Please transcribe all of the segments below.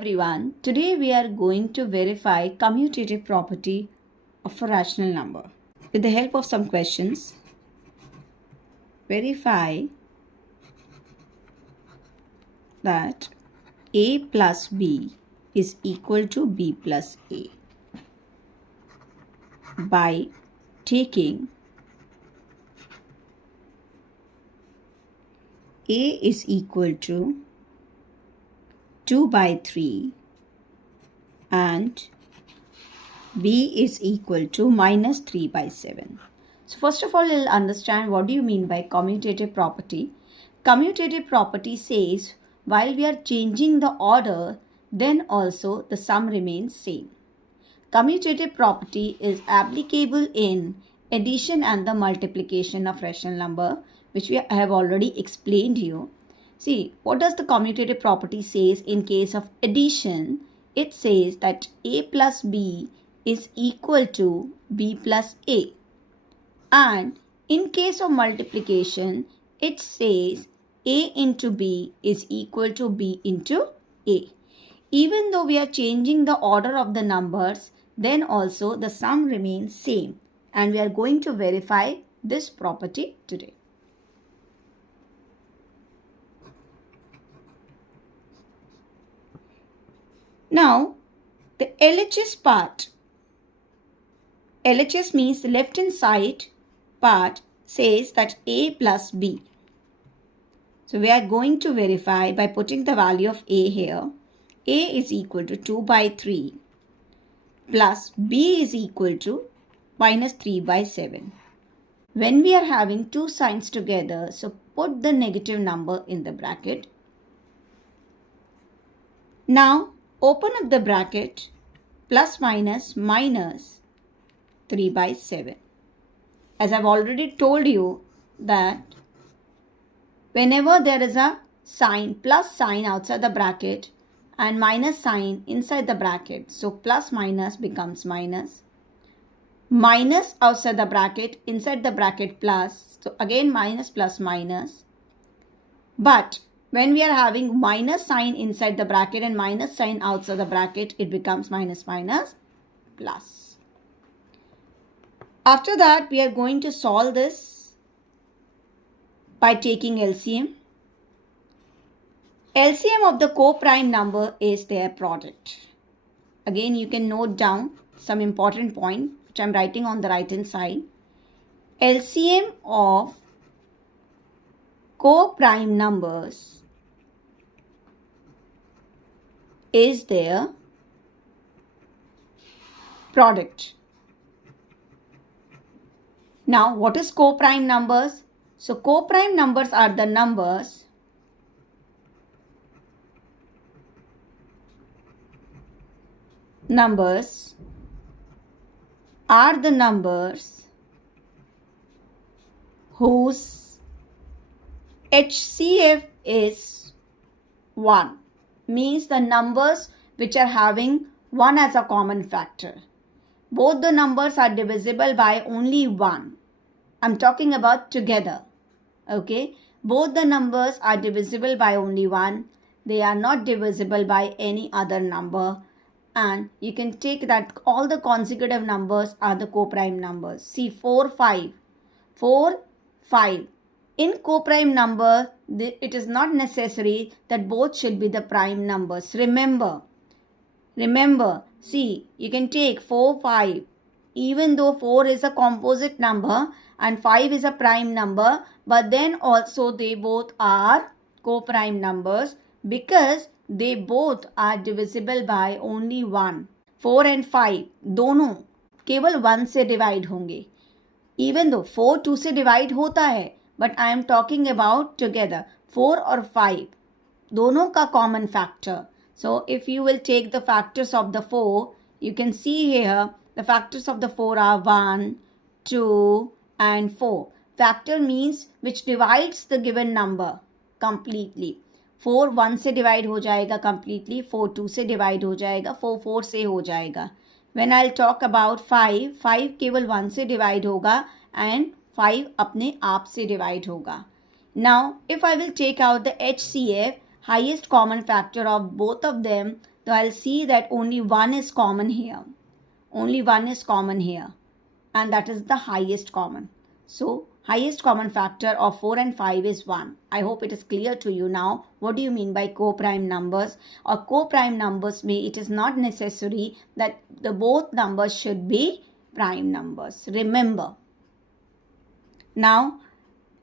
everyone, today we are going to verify commutative property of a rational number. With the help of some questions, verify that a plus b is equal to b plus a by taking a is equal to 2 by 3 and b is equal to minus 3 by 7. So first of all, you'll understand what do you mean by commutative property. Commutative property says while we are changing the order, then also the sum remains same. Commutative property is applicable in addition and the multiplication of rational number, which I have already explained you. See, what does the commutative property says in case of addition? It says that a plus b is equal to b plus a. And in case of multiplication, it says a into b is equal to b into a. Even though we are changing the order of the numbers, then also the sum remains same. And we are going to verify this property today. Now, the LHS part. LHS means the left hand side part says that a plus b. So we are going to verify by putting the value of a here. A is equal to 2 by 3 plus b is equal to minus 3 by 7. When we are having two signs together, so put the negative number in the bracket. Now, open up the bracket, plus minus 3 by 7. As I've already told you that whenever there is a sign, plus sign outside the bracket and minus sign inside the bracket, so plus minus becomes minus. Minus outside the bracket, inside the bracket plus, so again minus plus minus. But when we are having minus sign inside the bracket and minus sign outside the bracket, it becomes minus minus plus. After that, we are going to solve this by taking LCM. LCM of the co-prime number is their product. Again, you can note down some important point which I am writing on the right hand side. LCM of co-prime numbers is their product. Now, what is co-prime numbers? So, co-prime numbers are the numbers are the numbers whose HCF is 1. Means the numbers which are having 1 as a common factor. Both the numbers are divisible by only 1. I'm talking about together. Okay. Both the numbers are divisible by only 1. They are not divisible by any other number. And you can take that all the consecutive numbers are the co-prime numbers. See 4, 5. 4, 5. In co-prime number, it is not necessary that both should be the prime numbers. Remember, see, you can take 4, 5. Even though 4 is a composite number and 5 is a prime number, but then also they both are co-prime numbers because they both are divisible by only 1. 4 and 5 दोनों केवल 1 से divide होंगे. Even though 4 2 से divide होता है, but I am talking about together. 4 or 5 दोनों का common factor. So if you will take the factors of the 4, you can see here the factors of the 4 are 1, 2 and 4. Factor means which divides the given number completely. 4 1 से divide हो जाएगा completely, 4 2 से divide हो जाएगा, 4 4 से हो जाएगा. When I'll talk about 5, 5 केवल 1 से divide होगा and 5 अपने आप से divide होगा. Now, if I will take out the HCF, highest common factor of both of them, So I'll see that only 1 is common here. Only 1 is common here. And that is the highest common. So highest common factor of 4 and 5 is 1. I hope it is clear to you now. What do you mean by co-prime numbers? Or co-prime numbers mean it is not necessary that the both numbers should be prime numbers. Remember. Now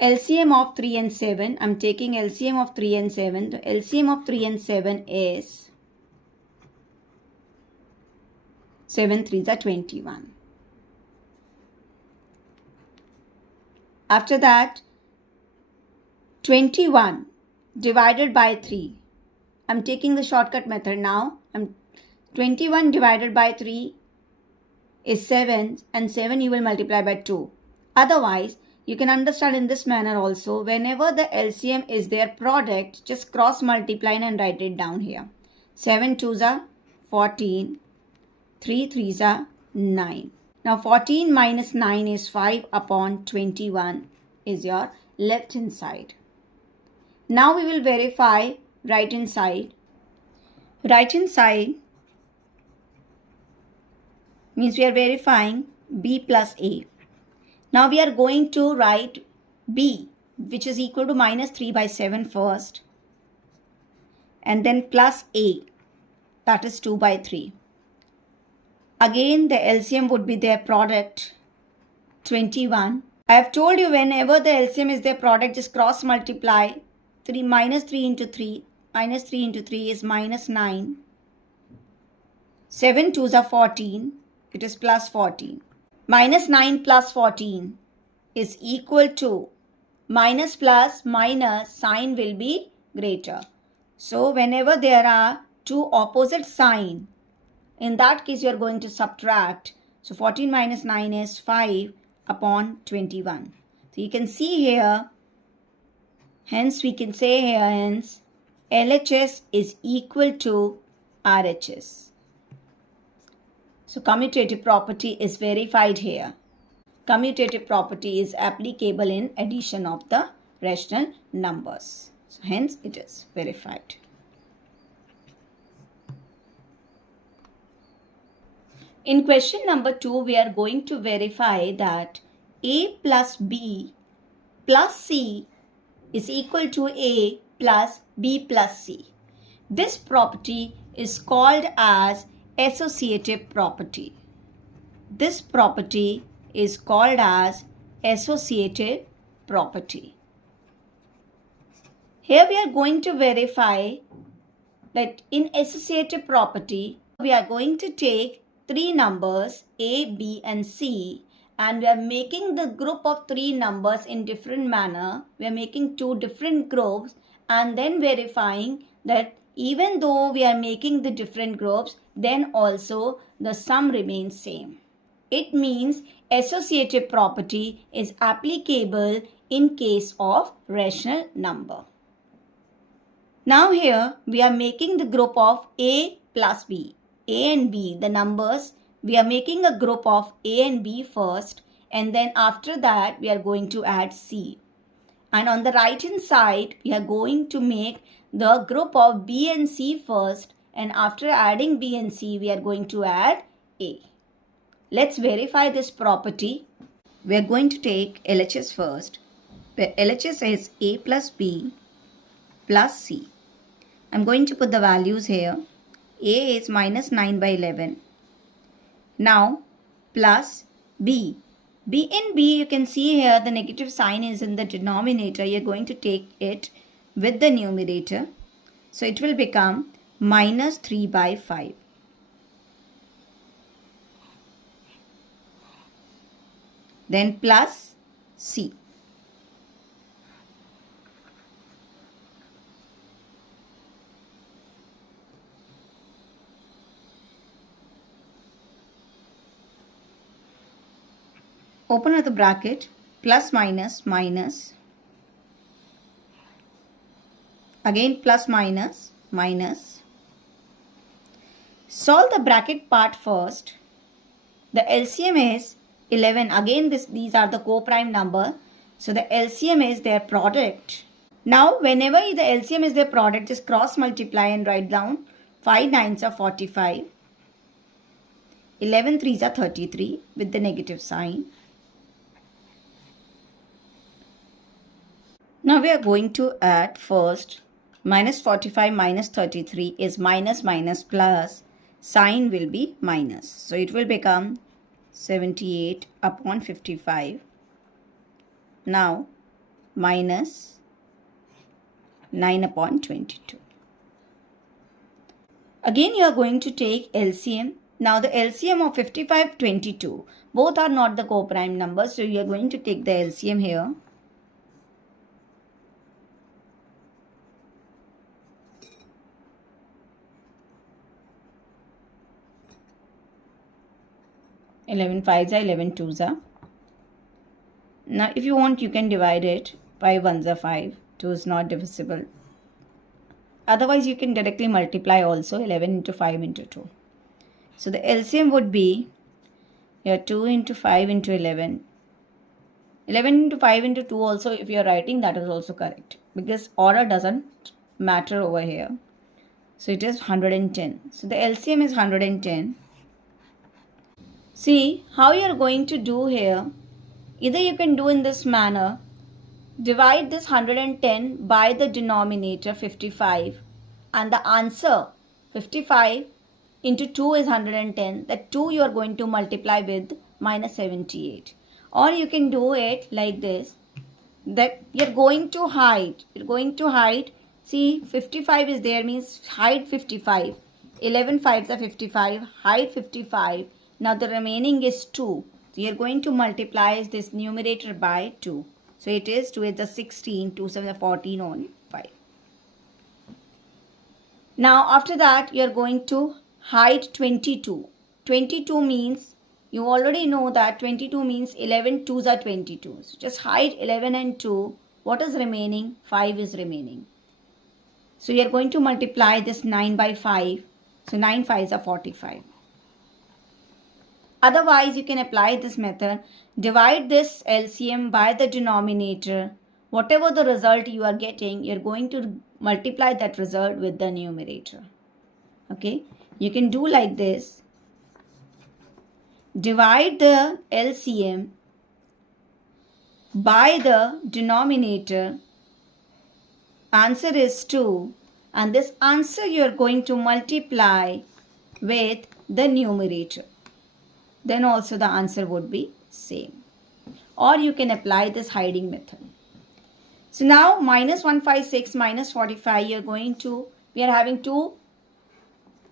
LCM of 3 and 7. I'm taking LCM of 3 and 7. The LCM of 3 and 7 is 7 3s are 21. After that, 21 divided by 3. I'm taking the shortcut method now. 21 divided by 3 is 7, and 7 you will multiply by 2. Otherwise, you can understand in this manner also. Whenever the LCM is their product, just cross multiply and write it down here. 7 2s are 14. 3 3s are 9. Now 14 minus 9 is 5 upon 21 is your left hand side. Now we will verify right hand side. Right hand side means we are verifying B plus A. Now we are going to write B, which is equal to minus 3 by 7 first, and then plus A, that is 2 by 3. Again, the LCM would be their product, 21. I have told you whenever the LCM is their product, just cross multiply. 3 minus 3 into 3. Minus 3 into 3 is minus 9. 7 2s are 14. It is plus 14. Minus 9 plus 14 is equal to minus plus minus sign will be greater. So whenever there are two opposite signs, in that case, you are going to subtract. So 14 minus 9 is 5 upon 21. So you can see here, hence we can say here, hence LHS is equal to RHS. So commutative property is verified here. Commutative property is applicable in addition of the rational numbers. So hence it is verified. In question number 2, we are going to verify that A plus B plus C is equal to A plus B plus C. This property is called as associative property. This property is called as associative property. Here we are going to verify that in associative property, we are going to take three numbers A, B and C, and we are making the group of three numbers in different manner. We are making two different groups and then verifying that even though we are making the different groups, then also the sum remains same. It means associative property is applicable in case of rational number. Now here we are making the group of A plus B. A and B, the numbers, we are making a group of A and B first, and then after that we are going to add C. And on the right hand side, we are going to make the group of B and C first, and after adding B and C, we are going to add A. Let's verify this property. We are going to take LHS first, where LHS is A plus B plus C. I'm going to put the values here. A is minus 9 by 11. Now plus B. B in B, you can see here the negative sign is in the denominator. You're going to take it with the numerator. So it will become minus 3 by 5. Then plus C. Open up the bracket, plus minus minus, again plus minus minus. Solve the bracket part first. The LCM is 11. Again these are the co-prime number. So the LCM is their product. Now whenever the LCM is their product, just cross multiply and write down 5 nines are 45. 11 threes are 33 with the negative sign. Now we are going to add first minus 45 minus 33 is minus minus plus. Sign will be minus. So it will become 78 upon 55. Now minus 9 upon 22. Again you are going to take LCM. Now the LCM of 55, 22. Both are not the co-prime numbers. So you are going to take the LCM here. Eleven fives are 11 twos are. Now if you want you can divide it. 5 ones are 5. 2 is not divisible. Otherwise you can directly multiply also 11 into 5 into 2. So the LCM would be here 2 into 5 into 11. 11 into 5 into 2 also if you are writing that is also correct. Because order doesn't matter over here. So it is 110. So the LCM is 110. See how you are going to do here. Either you can do in this manner. Divide this 110 by the denominator 55 and the answer 55 into 2 is 110. That 2 you are going to multiply with minus 78. Or you can do it like this. That you are going to hide. You are going to hide. See 55 is there means hide 55. 11 fives are 55. Hide 55. Now the remaining is 2. So you are going to multiply this numerator by 2. So it is 2 is the 16, 2 7 is 14 on 5. Now after that you are going to hide 22. 22 means you already know that 22 means 11 twos are 22. So just hide 11 and 2. What is remaining? 5 is remaining. So you are going to multiply this 9 by 5. So 9 fives are 45. Otherwise, you can apply this method. Divide this LCM by the denominator. Whatever the result you are getting, you're going to multiply that result with the numerator. Okay. You can do like this. Divide the LCM by the denominator. Answer is 2. And this answer you are going to multiply with the numerator. Then also the answer would be same. Or you can apply this hiding method. So now minus 156 minus 45 you are going to, we are having two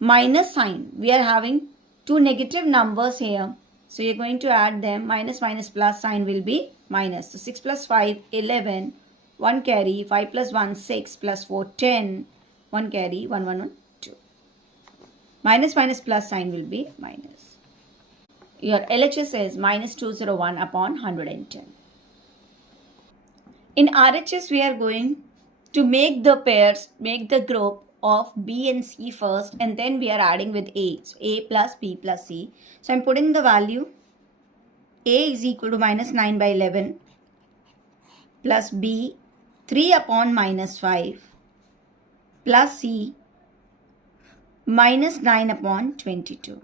minus sign. We are having two negative numbers here. So you are going to add them. Minus minus plus sign will be minus. So 6 plus 5, 11. 1 carry. 5 plus 1, 6 plus 4, 10. 1 carry. 1, 1, 1, 2. Minus minus plus sign will be minus. Your LHS is minus 201 upon 110. In RHS, we are going to make the pairs, make the group of B and C first, and then we are adding with A. So A plus B plus C. So I'm putting the value. A is equal to minus 9 by 11 plus B 3 upon minus 5 plus C minus 9 upon 22.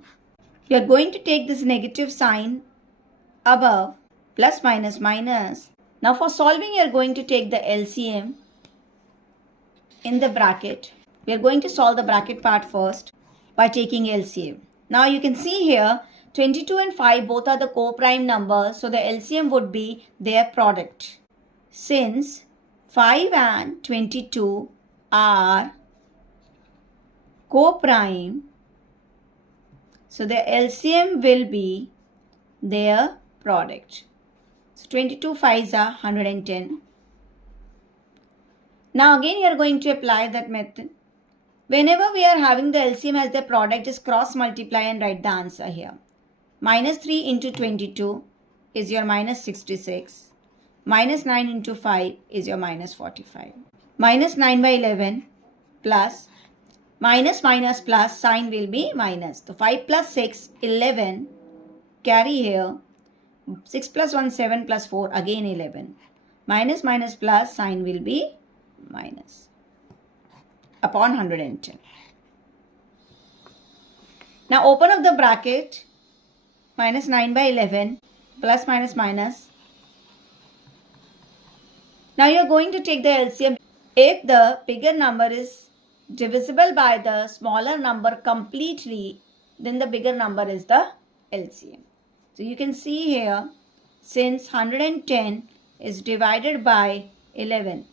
You are going to take this negative sign above, plus minus minus. Now for solving you are going to take the LCM in the bracket. We are going to solve the bracket part first by taking LCM. Now you can see here 22 and 5 both are the co-prime numbers. So the LCM would be their product. Since 5 and 22 are co-prime, so the LCM will be their product. So 22 5s are 110. Now again you are going to apply that method. Whenever we are having the LCM as their product, just cross multiply and write the answer here. Minus 3 into 22 is your minus 66. Minus 9 into 5 is your minus 45. Minus 9 by 11 plus minus minus plus sign will be minus. So 5 plus 6, 11. Carry here. 6 plus 1, 7 plus 4, again 11. Minus minus plus sign will be minus upon 110. Now open up the bracket. Minus 9 by 11. Plus minus minus. Now you are going to take the LCM. If the bigger number is divisible by the smaller number completely, then the bigger number is the LCM. So you can see here, since 110 is divided by 11,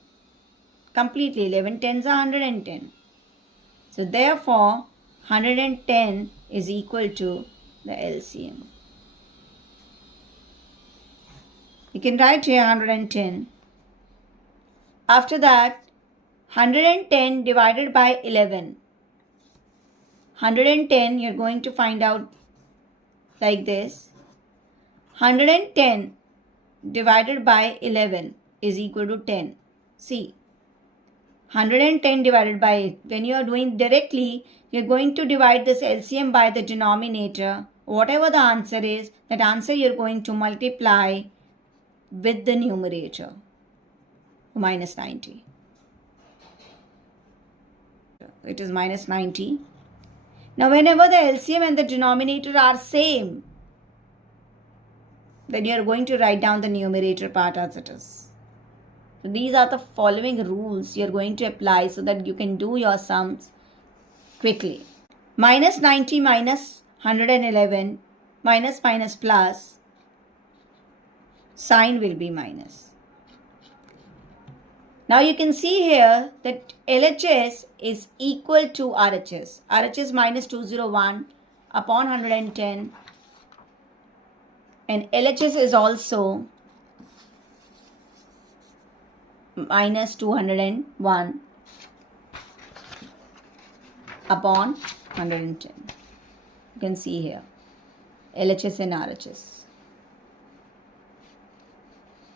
completely 11 tens are 110. So therefore 110 is equal to the LCM. You can write here 110. After that, 110 divided by 11. 110 you're going to find out like this. 110 divided by 11 is equal to 10. See, 110 divided by, when you are doing directly, you're going to divide this LCM by the denominator. Whatever the answer is, that answer you're going to multiply with the numerator. Minus 90. It is minus 90. Now whenever the LCM and the denominator are same, then you are going to write down the numerator part as it is. So these are the following rules you are going to apply so that you can do your sums quickly. Minus 90 minus 111, minus minus plus, sign will be minus. Now you can see here that LHS is equal to RHS. RHS minus 201 upon 110, and LHS is also minus 201 upon 110. You can see here LHS and RHS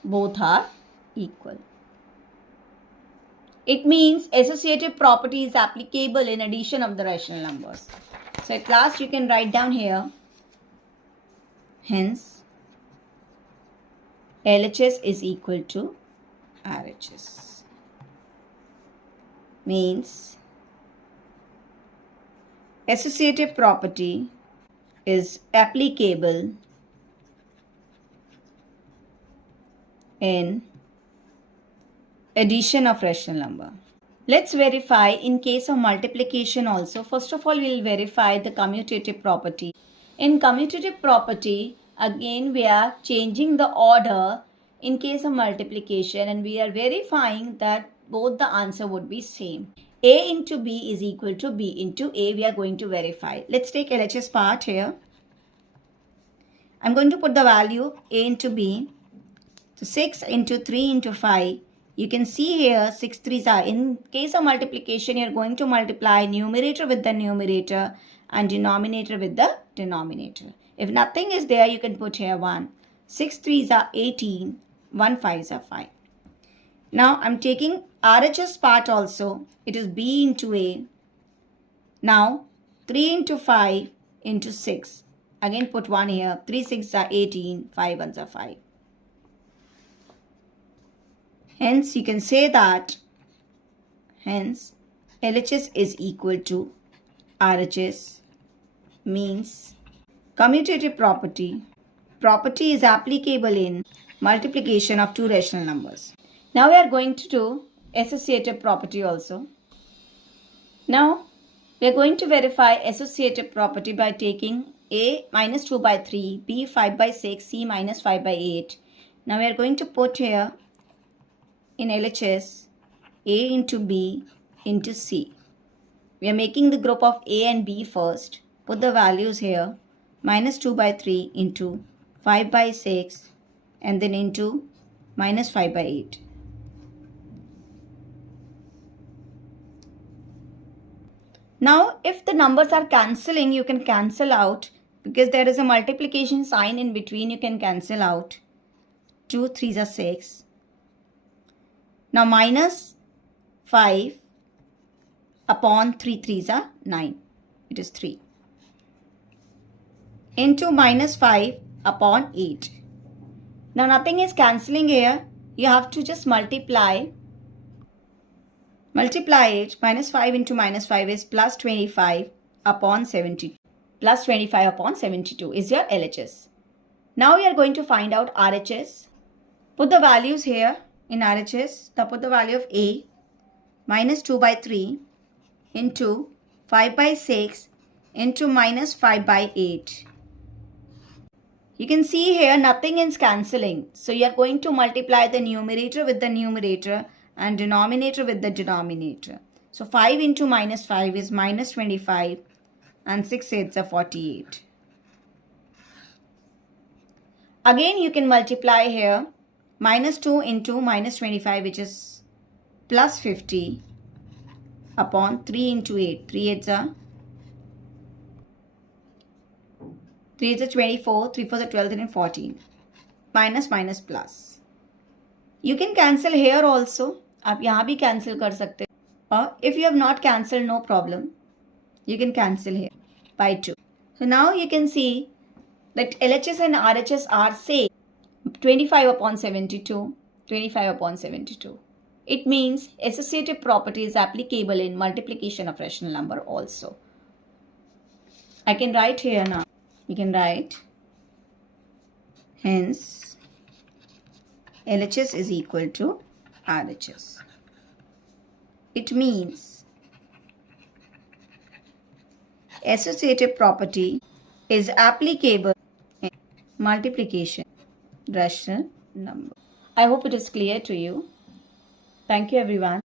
both are equal. It means associative property is applicable in addition of the rational numbers. So at last you can write down here, hence LHS is equal to RHS. Means associative property is applicable in addition of rational number. Let's verify in case of multiplication also. First of all, we will verify the commutative property. In commutative property, again we are changing the order in case of multiplication, and we are verifying that both the answer would be same. A into B is equal to B into A. We are going to verify. Let's take LHS part here. I'm going to put the value A into B. So 6 into 3 into 5. You can see here 6 3s are. In case of multiplication, you are going to multiply numerator with the numerator and denominator with the denominator. If nothing is there, you can put here 1. 6 3s are 18. 1 5s are 5. Now I'm taking RHS part also. It is B into A. Now 3 into 5 into 6. Again put 1 here. 3 6s are 18. 5 1s are 5. Hence, you can say that, hence, LHS is equal to RHS, means commutative property is applicable in multiplication of two rational numbers. Now we are going to do associative property also. Now, we are going to verify associative property by taking A minus 2 by 3, B 5 by 6, C minus 5 by 8. Now we are going to put here in LHS, A into B into C. We are making the group of A and B first. Put the values here. Minus 2 by 3 into 5 by 6 and then into minus 5 by 8. Now, if the numbers are cancelling, you can cancel out because there is a multiplication sign in between. You can cancel out. 2 3s are 6. Now minus 5 upon 3 3s are 9. It is 3. Into minus 5 upon 8. Now nothing is cancelling here. You have to just multiply. Multiply it. Minus 5 into minus 5 is plus 25 upon 72. plus 25 upon 72 is your LHS. Now we are going to find out RHS. Put the values here in RHS. Put the value of A minus 2 by 3 into 5 by 6 into minus 5 by 8. You can see here nothing is cancelling. So you are going to multiply the numerator with the numerator and denominator with the denominator. So 5 into minus 5 is minus 25 and 6 8s are 48. Again you can multiply here minus 2 into minus 25 which is plus 50 upon 3 into 8. 3 8s are 3 is a 24, 3 4 is a 12 and 14. Minus minus plus. You can cancel here also. आप यहाँ भी cancel कर सकते हैं. Or if you have not cancelled, no problem. You can cancel here by 2. So now you can see that LHS and RHS are same. 25 upon 72. 25 upon 72. It means associative property is applicable in multiplication of rational number also. I can write here now. We can write, hence, LHS is equal to RHS. It means associative property is applicable in multiplication rational number. I hope it is clear to you. Thank you everyone.